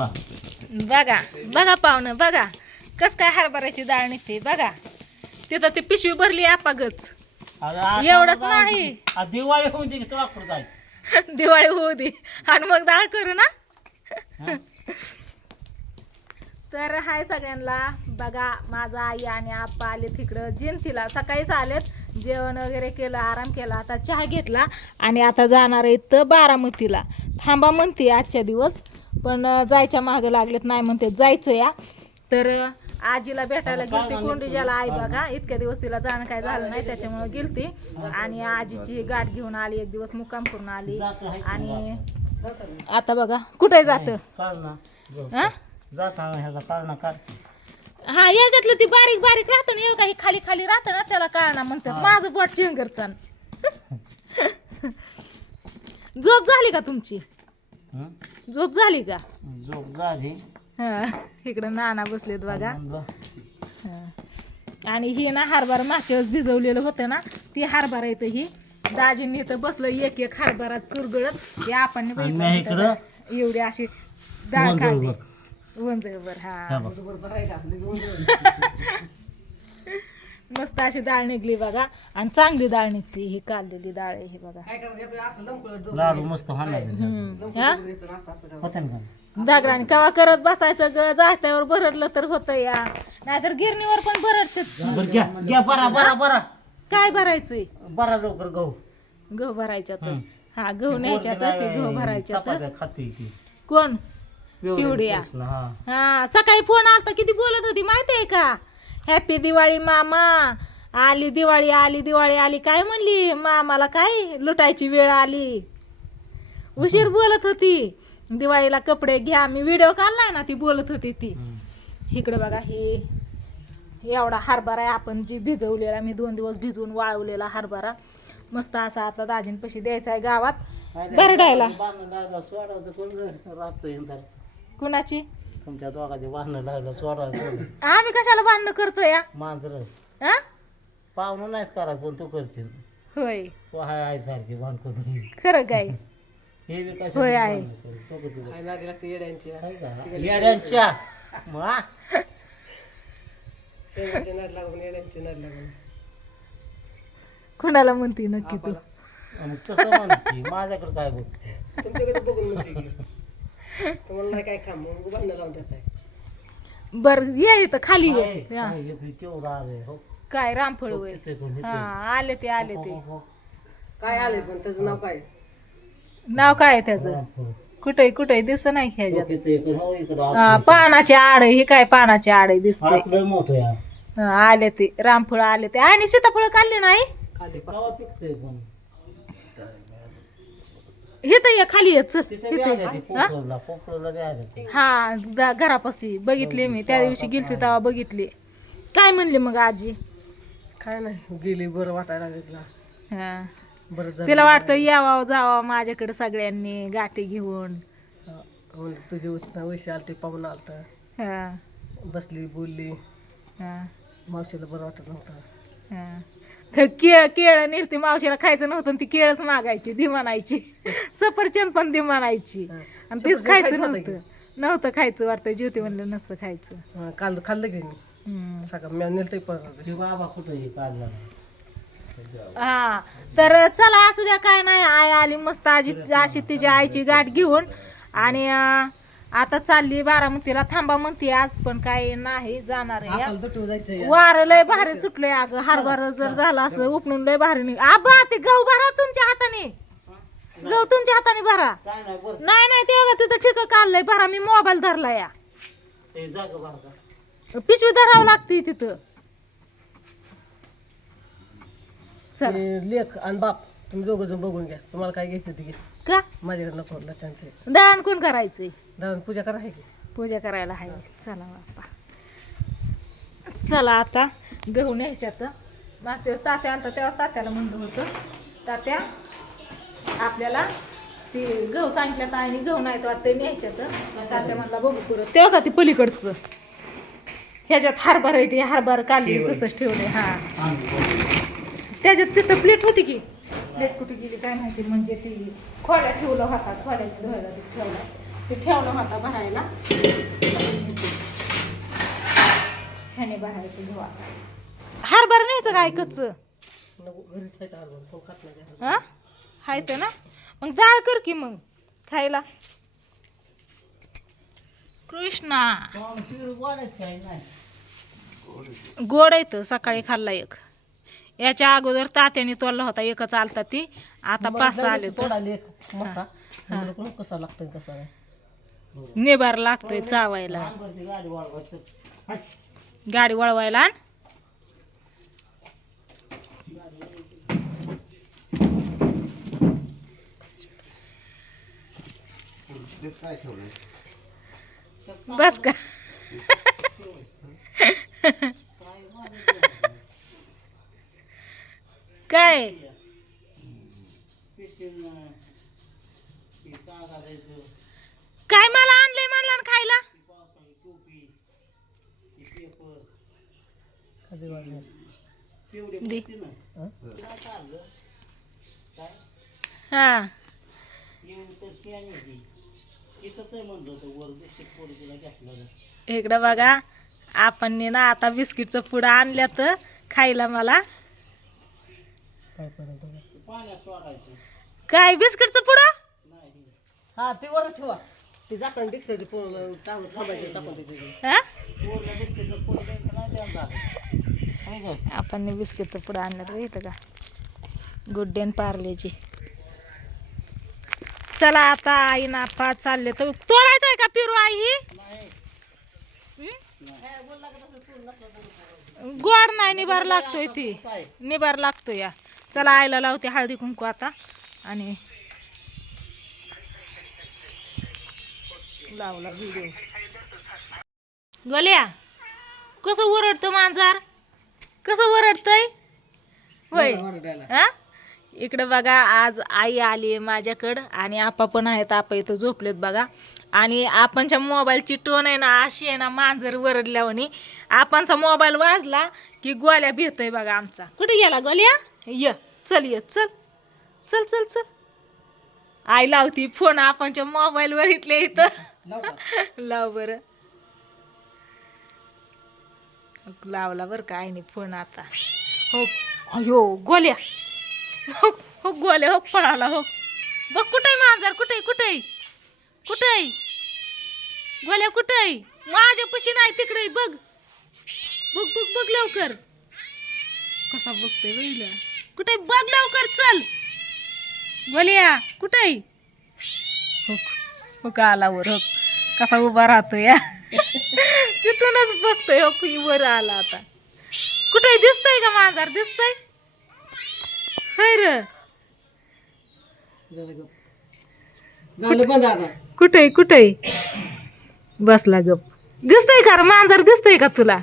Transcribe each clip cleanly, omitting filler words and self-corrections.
बघा बघा पाहुणं बघा कस काय हरभऱ्याची डाळ निघते बघा. तिथं ती पिशवी भरली आपागच. एवढंच नाही दिवाळी होऊन दे तुला कुठं जायचं. दिवाळी होऊ दे आणि मग डाळ करू ना. तर हाय सगळ्यांना बघा माझा आई आणि आप्पा आले तिकडं जिंतीला सकाळीच आलेत. जेवण वगैरे केलं आराम केला आता चहा घेतला आणि आता जाणार आहे तर बारामतीला. थांबा म्हणते आजच्या दिवस पण जायच्या मागं लागलेत नाही म्हणते जायचं या. तर आजीला भेटायला गेलती कोंडीजाला आई बघा इतक्या दिवस तिला जाणं काय झालं नाही त्याच्यामुळे गेलती आणि आजीची गाठ घेऊन आली एक दिवस मुक्काम करून आली. आणि आता बघा कुठे जातं हा याच्यातलं ती बारीक बारीक राहतं ना काही खाली खाली राहतं ना त्याला काळणा म्हणतात. माझं बोट चिंगरचण. झोप झाली का तुमची झोप झाली का. झोप झाली. हा इकडं नाना बसलेत बघा. आणि ही ना हरभरा मागच्या वेळेस भिजवलेलं होतं ना ती हरभरा इथं ही दाजींनी इथं बसलं एक एक हरभरा चुरगळत ते आपण एवढी अशी डाळ काढली वंजळभर. हा मस्त अशी डाळ निघली बघा आणि चांगली डाळ निघते ही काढलेली डाळ आहे ही बघा. लाडू मस्त दागडाने कवा करत बसायचं ग जात्यावर भरडलं तर होतं या नाहीतर गिरणीवर पण भरडत. काय भरायचंय बरा लवकर गहू गहू भरायच्यात. हा गहू न्यायच्यात ते गहू भरायच्यात. कोण पिवड्या. हा सकाळी फोन आलता किती बोलत होती माहितीये का. हॅपी दिवाळी मामा आली दिवाळी आली दिवाळी आली काय म्हणली मामाला काय लुटायची वेळ आली. उशीर बोलत होती. दिवाळीला कपडे घ्या मी व्हिडिओ काढलाय ना ती बोलत होती ती. इकडे बघा हे एवढा हरभरा आहे आपण जी भिजवलेला मी 2 दिवस भिजवून वाळवलेला हरभरा मस्त असा आता दाजींपाशी द्यायचा आहे गावात भरडायला. कुणाची तुमच्या दोघांचे वाहन लागलं सोडायचं. आम्ही कशाला भांडणं करतो या मांजर हा पाहुणं नाहीत करत पण तू करशील. होय तू हाय आई सारखी भांडतो खरं काय हे बी कसं होय आहे. येड्यांच्या कुणाला म्हणते नक्की तू तसं म्हणते माझ्याकडे काय बघ तुमच्याकडे बघून म्हणते तुम्हाला नाही काय काम भांडणं लावून देत आहे. बर ये इथं खाली ये. तेवढं आले हो काय रामफळ वय हा आले ते आले ते काय आले पण त्याचं नाव काय नाव काय आहे त्याचं कुठे कुठे दिसत नाही ह्याच्यात. हा पानाचे आड हे काय पानाचे आड दिसते मोठं आले ते रामफळ आले ते आणि सीताफळ काढले नाही हे तर या खाली येच हा घरापाशी बघितले मी त्या दिवशी गेलते तेव्हा बघितले. काय म्हणले मग आजी. काय नाही गेली बरं वाटायला लागलं. हा बरं तिला वाटतं यावं जावं माझ्याकडे सगळ्यांनी गाठी घेऊन. तुझे वैसे आलते पाहून आलत हा बसली बोलली हा मावशीला बरं वाटत नव्हतं. हा केळ नेलती मावशीला खायचं नव्हतं ती केळच मागायची दी म्हणायची सफरचंद पण दी म्हणायची आणि तीच खायचं नव्हतं खायचं वाटतं ज्योती म्हणलं नसतं खायचं. काल खाल्लं की सकाळ मी नेलते बाबा कुठे काढला. हा तर चला असू द्या काय नाही आई आली मस्त आजी अशी तिच्या आईची गाठ घेऊन आणि आता चालली बारामतीला. थांबा म्हणते आज पण काय नाही जाणार आहे. वार लय भारी सुटलंय अगं हरभरा जर झाला असं उपणून लय भारी नाही. आबा ते गहू भरा तुमच्या हाताने गहू तुमच्या हाताने भरा. नाही नाही ते बघा तिथं ठिक काढलंय भरा मी मोबाईल धरला या पिशवी धरावं लागते तिथं. लेख आणि बाप तुम्ही दोघं जण बघून घ्या तुम्हाला काय घ्यायचं ते घ्या का माझ्याकडे नको लक्षात ठेव. दळण कोण करायचंय दळण पूजा करा की पूजा करायला आहे. चला बाप्पा चला आता गहू न्यायच्यात. मागच्या वेळेस तात्या आणता तेव्हा तात्याला म्हणलं होतं तात्या आपल्याला ती गहू सांगितल्यात आणि गहू नाही वाटतं न्यायच्यात. तात्या म्हणला बघू परत तेव्हा का ती पलीकडचं ह्याच्यात हरभरा आहे ते हरभरा काढली तसंच ठेवले. हा त्याच्यात तिथं प्लेट होती की प्लेट कुठे गेली काय माहिती म्हणजे ती खोड्या ठेवलं होता खोड्याची धुवायला ठेवला ते ठेवलं होता भरायला, ह्याने भरायचं घेऊ आता. हरभरा न्यायचं काय कच्च? घरीच आहे हरभरा, कोण खात नाही ते. हा हाय तर ना, मग डाळ कर की मग खायला. कृष्णा काही नाही. गोड आहे तर, सकाळी खाल्ला एक. याच्या अगोदर तात्याने तोडला होता, एकच आलता ती, आता 5-6 आले. थोडा लेख मोठा म्हणलं कोण कसा लागतोय कसा नाही. निबार लागतोय चावायला. गाडी वाढवायचं. गाडी वळवायला आण. बस का? काय काय मला आणलंय म्हणला ना खायला? कधी वाढले दे. हा इकडं बघा, आपण ना आता बिस्किटचं पुडं आणल्या तर खायला. मला काय करायचं? काय बिस्किटचं पुडं? हा ते वरच ठेवा. ते जाताना बिस्किट टाकून थांबायचे टाकून त्याचे. हा आपण बिस्किटचं पुडं आणलं तर इथं का गुड डे पार्लेची. चला आता आई ना पा चालले तर तोडायचं आहे का पिरू आई? गोड नाही, निबार लागतोय ती, निबार लागतोय या. चला आईला लावते हळदी कुंकू आता. आणि लावला व्हिडिओ. गोल्या कसं ओरडतं मांजर, कसं ओरडतय होय. हा इकडं बघा, आज आई आली माझ्याकडं आणि आपा पण आहेत. आपा इथं झोपलेत बघा. आणि आपणच्या मोबाईलची टोन आहे ना अशी आहे ना, मांजर वरडल्यावानी. आपणचा मोबाईल वाजला की गोल्या भेटतोय बघा आमचा. कुठे गेला गोल्या? ये चल, ये चल चल चल चल. आई लावती फोन आपणच्या मोबाईलवर इथले इथं. लाव बरं. लावला बरं का आईने फोन आता. हो अयो गोल्या, हो हो गोल्या, हो पळाला. हो बघ कुठे मांजर, कुठे कुठे कुठे गोल्या, कुठे? माझ्या पशी नाही, तिकडे बघ बघ बघ बघ लवकर. कसा बघतोय बघितला? कुठे बघ लवकर, चल गोल्या कुठे? हो हो का आला वर. हो कसा उभा राहतो या. तिथूनच बघतोय. हो वर आला आता. कुठे दिसतंय का मांजर? दिसतंय खैर. कुठे कुठे बसला गप? दिसतंय का मांजर? दिसतंय का तुला?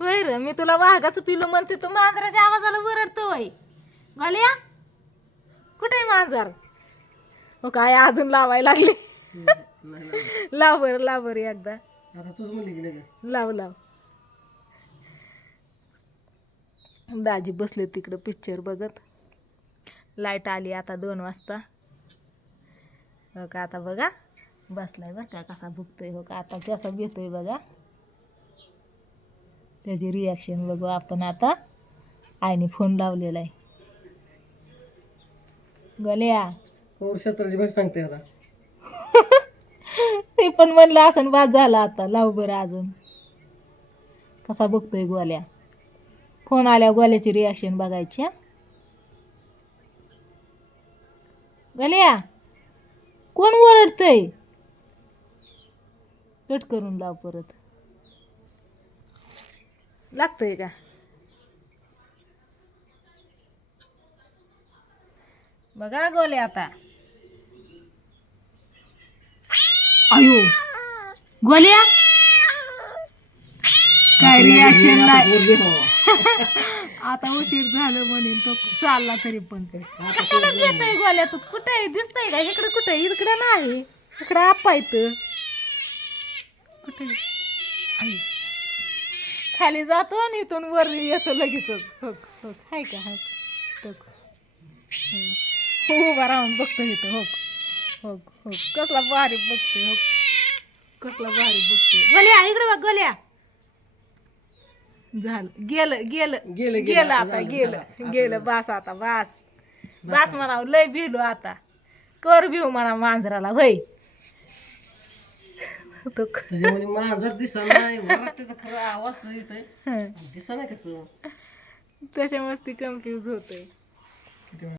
होय र, मी तुला वाघाचं पिलू म्हणते, तू मांजराच्या आवाजाला वरडतो वय. गोल्या कुठे मांजर? हो काय अजून लावायला लागले. लाव बर, लाव बर एकदा. लाव लाव. दाजी बसले तिकडं पिक्चर बघत. लाईट आली आता 2 वाजता. हो का आता बघा बसलाय बरं का, कसा भुकतोय. हो का आता कसा भेटतोय बघा, त्याची रिॲक्शन बघू आपण आता. आईने फोन लावलेला आहे. गोल्या क्षेत्राची भाषा सांगते आता. ते पण म्हणलं असं बाद झाला आता. लाव बरं अजून. कसा बघतोय गोल्या. फोन आल्या गोल्याची रिॲक्शन बघायची. गोल्या कोण ओरडतंय? कट करून लाव परत. लागतंय का? बघा गोल्या आता. अयो गोल्या काय रिॲक्शन नाही. आता उशीर झालं म्हणून तो चालला तरी पण ते कशाला येतोय गोल्या? तू कुठे दिसतंय का? इकडे कुठे? इकडे नाही, इकडे आपायचं कुठे? आई खाली जातो आणि इथून वर येतो लगेच. हक हक हाय का? हक टक उभा राहून बघतो इथं. हो हो हो कसला भारी बघतोय हो कसला भारी बघतोय गोल्या इकडे बघ गोल्या झालं गेलं गेलं गेलं गेलं आता झालं, गेलं झालं. गेलं बास आता बास बास म्हणावं लय भिलो आता कर भिऊ म्हणा मांजराला होय तो त्याच्यामध्ये मांजर दिसत नाही वरटते तर खरं आवाज तर येतोय हं. दिसत नाही कसं त्याच्यामुळे ती कन्फ्यूज होतोय किती